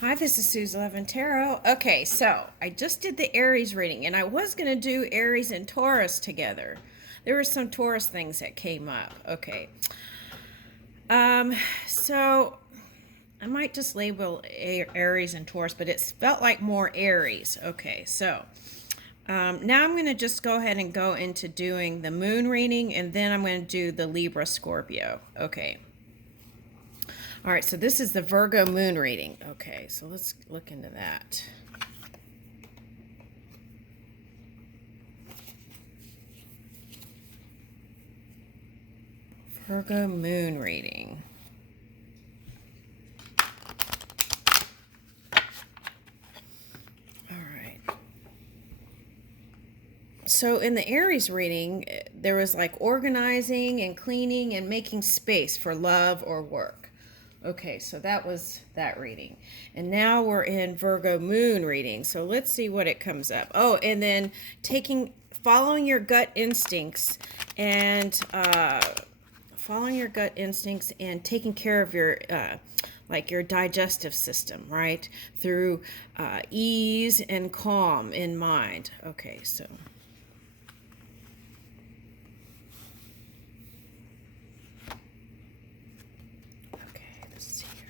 Hi, this is Suze 11 Tarot. Okay, so I just did the Aries reading, and I was going to do Aries and Taurus together. There were some Taurus things that came up. Okay. So I might just label Aries and Taurus, but it felt like more Aries. Okay, so now I'm going to just go ahead and go into doing the moon reading, and then I'm going to do the Libra Scorpio. Okay. All right, so this is the Virgo moon reading. Okay, so let's look into that. Virgo moon reading. All right. So in the Aries reading, there was like organizing and cleaning and making space for love or work. Okay, so that was that reading. And now we're in Virgo moon reading. So let's see what it comes up. Oh, and then following your gut instincts and taking care of your like your digestive system, right? Through ease and calm in mind. Okay, so okay, let's see here.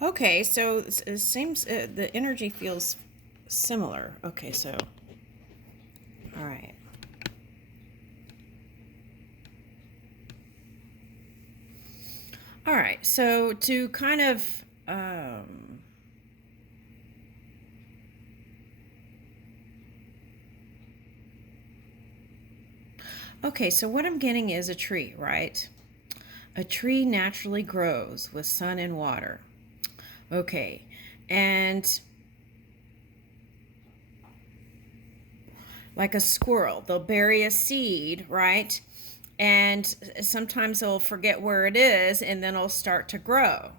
Okay, so it seems the energy feels similar. Okay, so all right. All right, so to kind of okay, so what I'm getting is a tree, right? A tree naturally grows with sun and water. Okay, and like a squirrel, they'll bury a seed, right? And sometimes they'll forget where it is and then it'll start to grow.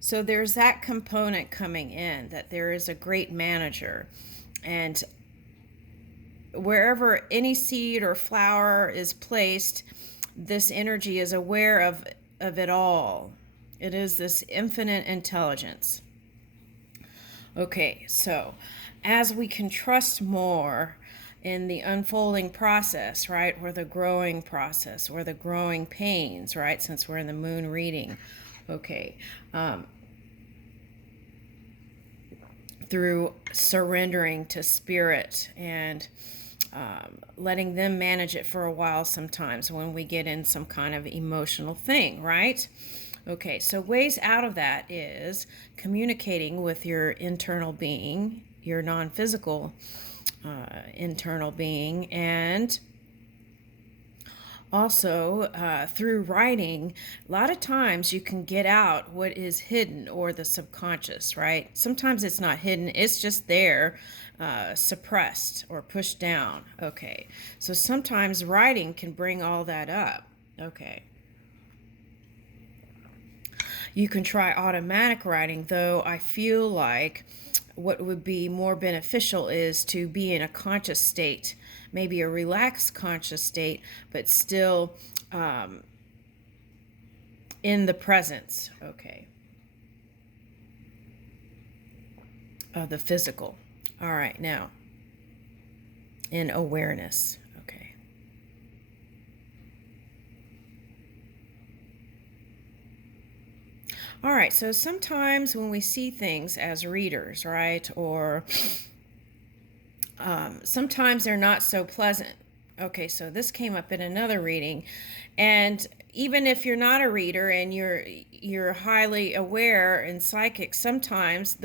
So there's that component coming in, that there is a great manager. And wherever any seed or flower is placed, this energy is aware of it all. It is this infinite intelligence. Okay, so as we can trust more in the unfolding process, right, or the growing process, or the growing pains, right, since we're in the moon reading, okay, through surrendering to spirit and letting them manage it for a while sometimes when we get in some kind of emotional thing, right? Okay, so ways out of that is communicating with your internal being, your non-physical internal being, and also through writing. A lot of times you can get out what is hidden or the subconscious, right? Sometimes it's not hidden, it's just there, suppressed or pushed down. Okay, so sometimes writing can bring all that up. Okay. You can try automatic writing, though I feel like what would be more beneficial is to be in a conscious state, maybe a relaxed conscious state, but still in the presence, okay, of the physical. All right, now, in awareness, okay. All right, so sometimes when we see things as readers, right, or sometimes they're not so pleasant. Okay, so this came up in another reading, and even if you're not a reader and you're highly aware and psychic, sometimes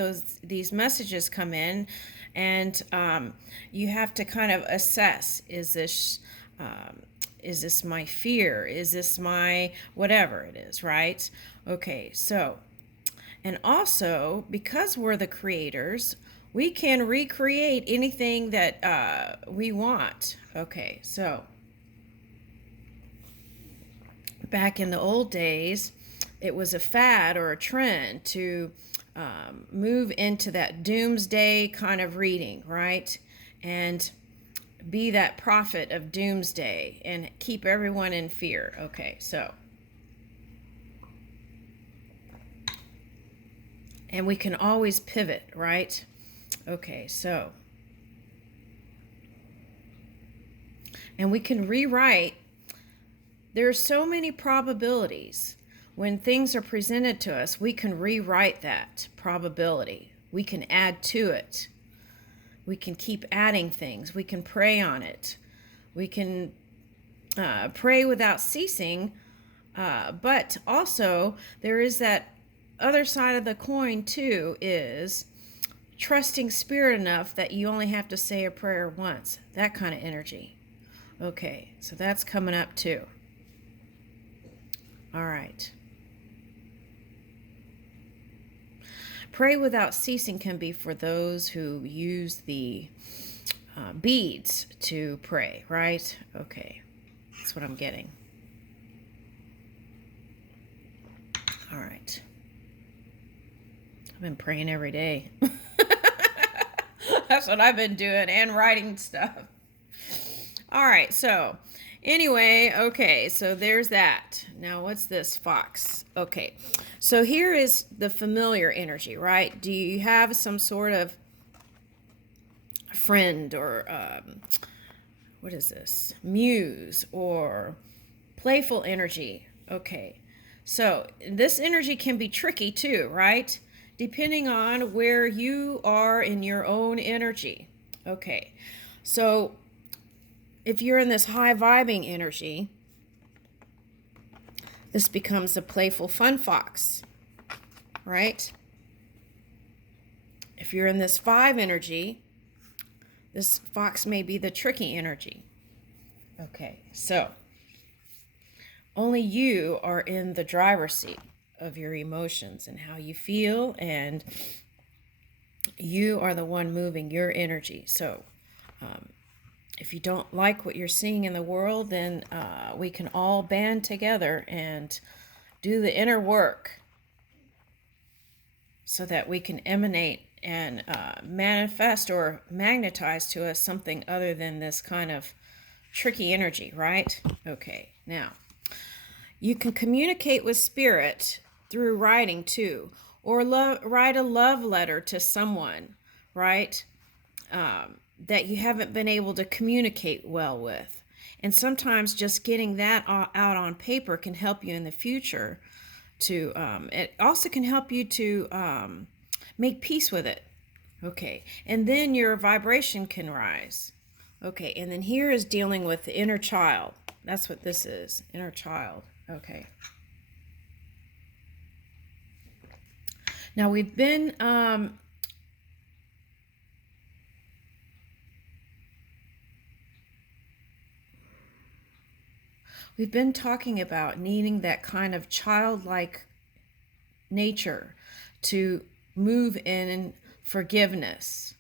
these messages come in, and you have to kind of assess: is this my fear? Is this my whatever it is, right? Okay, so, and also because we're the creators, we can recreate anything that we want. Okay, so back in the old days, it was a fad or a trend to move into that doomsday kind of reading, right? And be that prophet of doomsday and keep everyone in fear. Okay, so. And we can always pivot, right? Okay, so. And we can rewrite. There are so many probabilities. When things are presented to us, we can rewrite that probability. We can add to it. We can keep adding things. We can pray on it. We can pray without ceasing. But also, there is that other side of the coin, too, is trusting spirit enough that you only have to say a prayer once. That kind of energy. Okay, so that's coming up, too. All right. Pray without ceasing can be for those who use the beads to pray, right? Okay, that's what I'm getting. All right. I've been praying every day. That's what I've been doing, and writing stuff. All right, so anyway, okay, so there's that. Now, what's this, Fox? Okay, so here is the familiar energy, right? Do you have some sort of friend or, what is this? Muse or playful energy? Okay, so this energy can be tricky too, right? Depending on where you are in your own energy. Okay, so if you're in this high vibing energy, this becomes a playful fun fox, right? If you're in this 5 energy, this fox may be the tricky energy. Okay, so only you are in the driver's seat of your emotions and how you feel, and you are the one moving your energy. So if you don't like what you're seeing in the world, then we can all band together and do the inner work so that we can emanate and manifest or magnetize to us something other than this kind of tricky energy, right? Okay, now, you can communicate with spirit through writing too, or write a love letter to someone, right? That you haven't been able to communicate well with. And sometimes just getting that out on paper can help you in the future to, it also can help you to make peace with it. Okay, and then your vibration can rise. Okay, and then here is dealing with the inner child. That's what this is, inner child. Okay. Now we've been talking about needing that kind of childlike nature to move in forgiveness.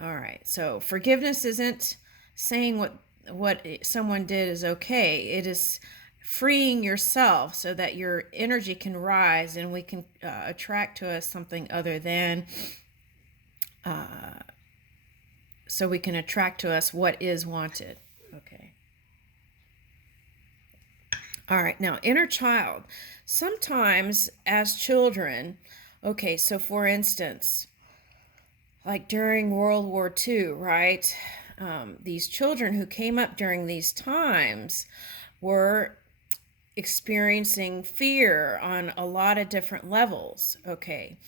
All right, so forgiveness isn't saying what someone did is okay. It is freeing yourself so that your energy can rise and we can attract to us something other than, so we can attract to us what is wanted. Okay. All right, now inner child. Sometimes as children, okay, so for instance, like during World War II, right? These children who came up during these times were experiencing fear on a lot of different levels. Okay,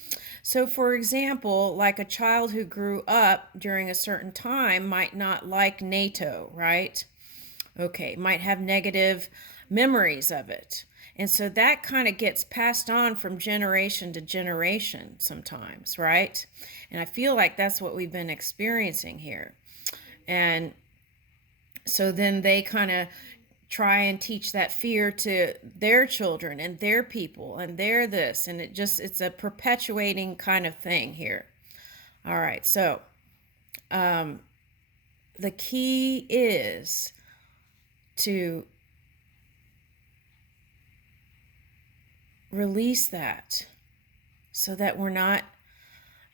so for example, like a child who grew up during a certain time might not like NATO, right? Okay, might have negative memories of it. And so that kind of gets passed on from generation to generation sometimes, right? And I feel like that's what we've been experiencing here. And so then they kind of try and teach that fear to their children and their people and their this, and it's a perpetuating kind of thing here. All right, so the key is to release that so that we're not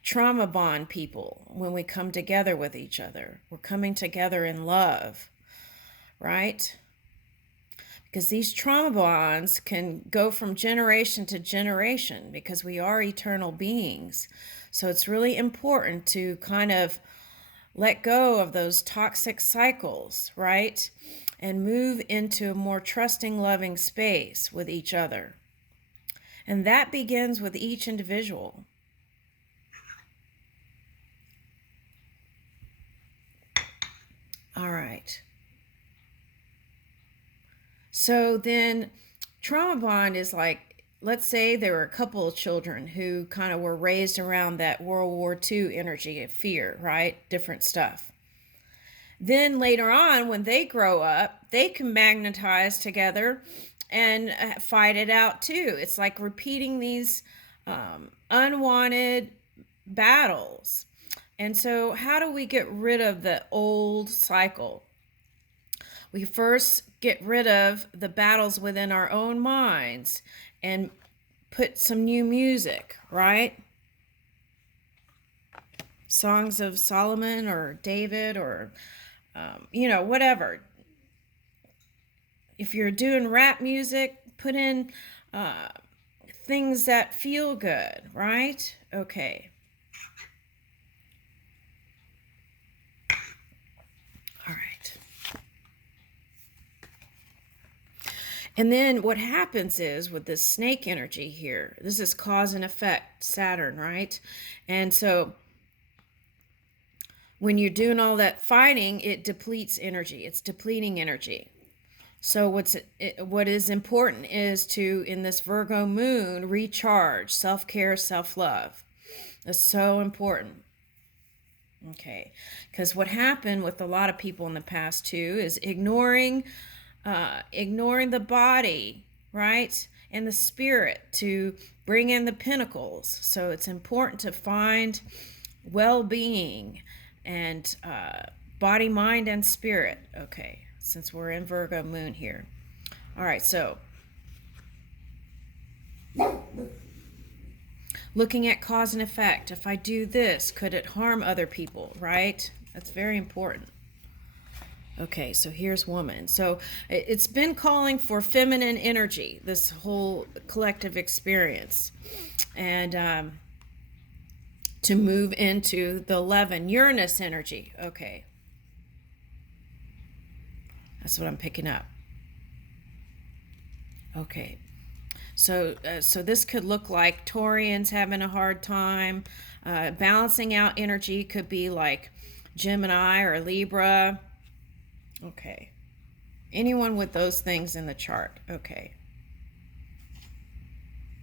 trauma bond people when we come together with each other. We're coming together in love, right? Because these trauma bonds can go from generation to generation because we are eternal beings. So it's really important to kind of let go of those toxic cycles, right? And move into a more trusting, loving space with each other. And that begins with each individual. All right. So then trauma bond is like, let's say there were a couple of children who kind of were raised around that World War II energy of fear, right? Different stuff. Then later on, when they grow up, they can magnetize together and fight it out too. It's like repeating these unwanted battles. And so, how do we get rid of the old cycle? We first get rid of the battles within our own minds and put some new music, right? Songs of Solomon or David or, whatever. If you're doing rap music, put in things that feel good, right? Okay. All right. And then what happens is with this snake energy here, this is cause and effect, Saturn, right? And so when you're doing all that fighting, it depletes energy. It's depleting energy. So what is important is to, in this Virgo moon, recharge, self-care, self-love. That's so important. Okay, because what happened with a lot of people in the past too is ignoring the body, right, and the spirit to bring in the pinnacles. So it's important to find well-being and body, mind, and spirit. Okay, since we're in Virgo moon here. All right, so looking at cause and effect. If I do this, could it harm other people, right? That's very important. Okay, so here's woman. So it's been calling for feminine energy, this whole collective experience. And to move into the 11, Uranus energy. Okay. That's what I'm picking up. Okay. So this could look like Taurians having a hard time. Balancing out energy could be like Gemini or Libra. Okay. Anyone with those things in the chart. Okay.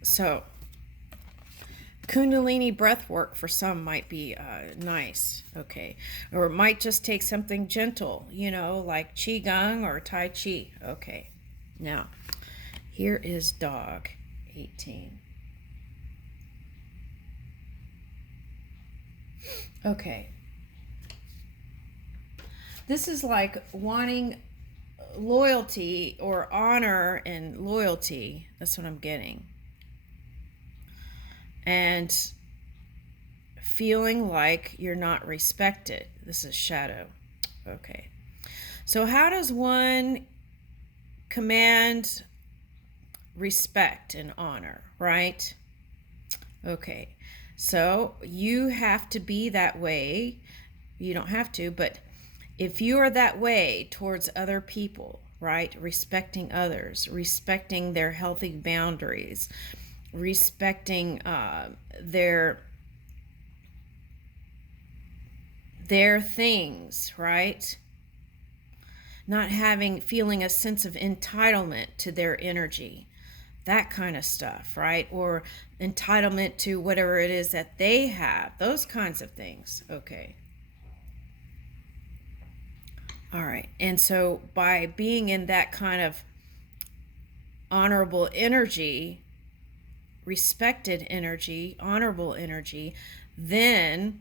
So Kundalini breath work for some might be nice. Okay. Or it might just take something gentle, like Qigong or Tai Chi. Okay. Now, here is dog 18. Okay. This is like wanting loyalty or honor and loyalty. That's what I'm getting. And feeling like you're not respected. This is shadow. Okay. So how does one command respect and honor, right? Okay. So you have to be that way. You don't have to, but if you are that way towards other people, right? Respecting others, respecting their healthy boundaries, respecting their things, right? Not feeling a sense of entitlement to their energy, that kind of stuff, right? Or entitlement to whatever it is that they have, those kinds of things. Okay. All right. And so by being in that kind of honorable energy, respected energy, honorable energy, then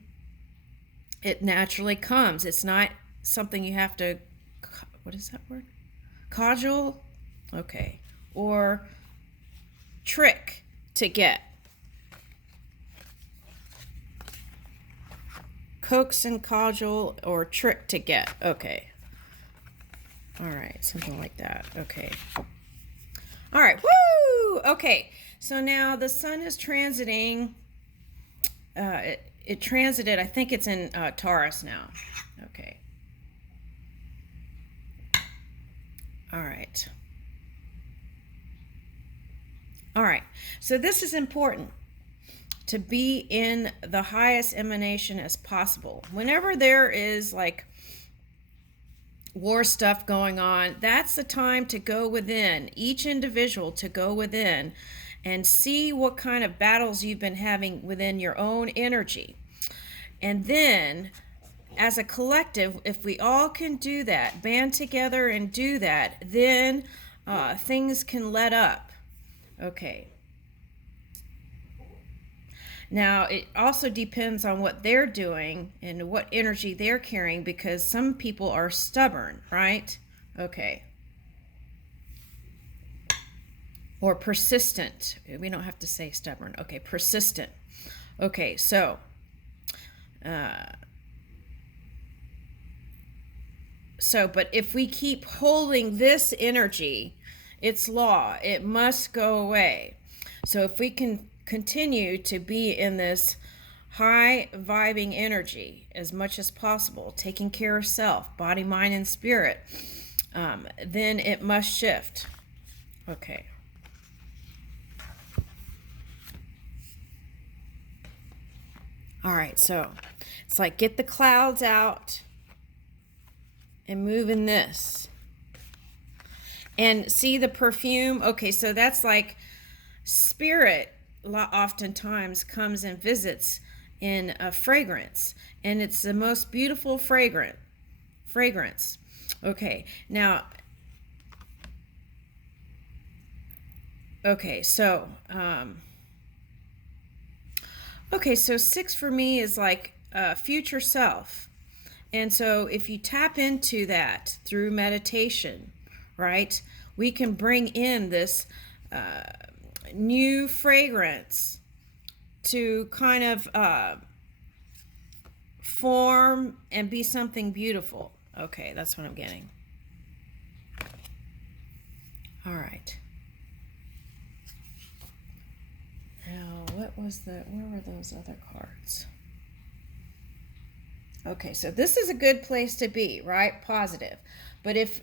It naturally comes. It's not something you have to, what is that word? Cajole? Okay. Or trick to get. Coax and cajole or trick to get. Okay. All right. Something like that. Okay. All right. Woo! Okay. So now the sun is transiting. It transited. I think it's in Taurus now. Okay. All right. All right. So this is important, to be in the highest emanation as possible. Whenever there is like war stuff going on, that's the time to go within, each individual to go within and see what kind of battles you've been having within your own energy. And then as a collective, if we all can do that, band together and do that, then things can let up. Okay. Now, it also depends on what they're doing and what energy they're carrying, because some people are stubborn, right? Okay. Or persistent. We don't have to say stubborn. Okay, persistent. Okay, so but if we keep holding this energy, it's law. It must go away. So if we can continue to be in this high vibing energy as much as possible, taking care of self, body, mind, and spirit, then it must shift. Okay. All right, so it's like get the clouds out and move in this. And see the perfume? Okay, so that's like spirit oftentimes comes and visits in a fragrance, and it's the most beautiful fragrance. Okay, now, okay, so so 6 for me is like future self. And so if you tap into that through meditation, right, we can bring in this new fragrance to kind of form and be something beautiful. Okay, that's what I'm getting. All right. Now, where were those other cards? Okay, so this is a good place to be, right? Positive. But if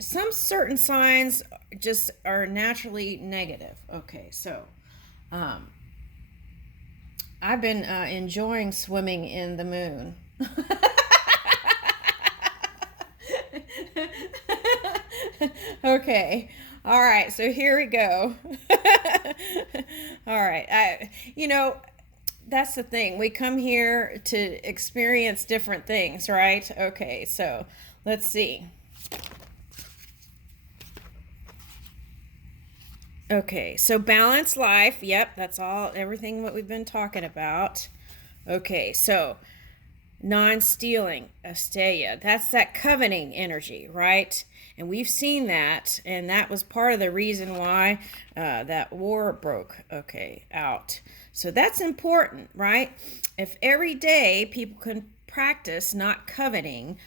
some certain signs just are naturally negative. Okay, so I've been enjoying swimming in the moon. Okay. All right, so here we go. All right. That's the thing. We come here to experience different things, right? Okay, so let's see. Okay, so balanced life. Yep, that's everything what we've been talking about. Okay, so non-stealing, asteya. That's that coveting energy, right? And we've seen that, and that was part of the reason why that war broke, out. So that's important, right? If every day people can practice not coveting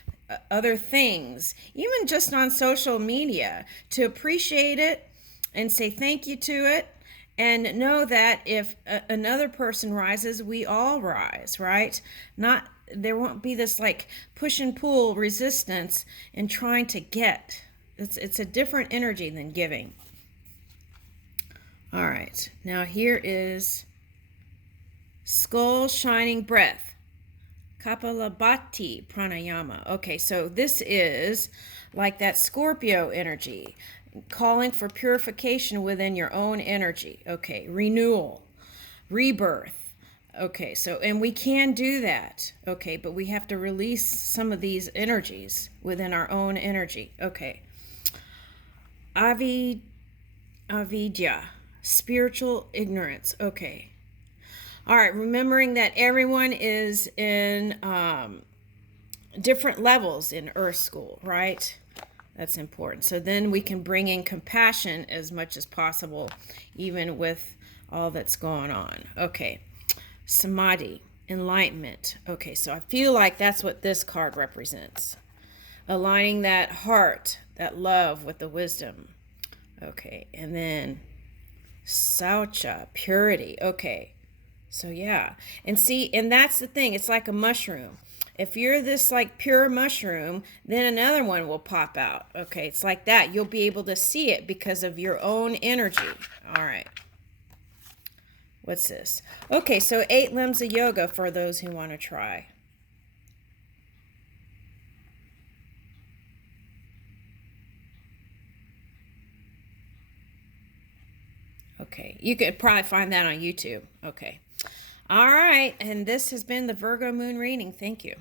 other things, even just on social media, to appreciate it and say thank you to it, and know that if another person rises, we all rise, right? There won't be this like push and pull resistance in trying to get. It's a different energy than giving. All right, now here is skull shining breath, Kapalabhati pranayama. Okay, so this is like that Scorpio energy, calling for purification within your own energy. Okay, renewal, rebirth. Okay, so, and we can do that. Okay, but we have to release some of these energies within our own energy. Okay. Avidya, spiritual ignorance. Okay. All right, remembering that everyone is in different levels in Earth School, right? That's important. So then we can bring in compassion as much as possible, even with all that's going on. Okay, samadhi, enlightenment. Okay, so I feel like that's what this card represents. Aligning that heart, that love with the wisdom. Okay, and then saucha, purity. Okay, so yeah. And see, and that's the thing. It's like a mushroom. If you're this like pure mushroom, then another one will pop out. Okay, it's like that. You'll be able to see it because of your own energy. All right. What's this? Okay, so 8 limbs of yoga for those who want to try. Okay, you could probably find that on YouTube. Okay. All right, and this has been the Virgo Moon reading. Thank you.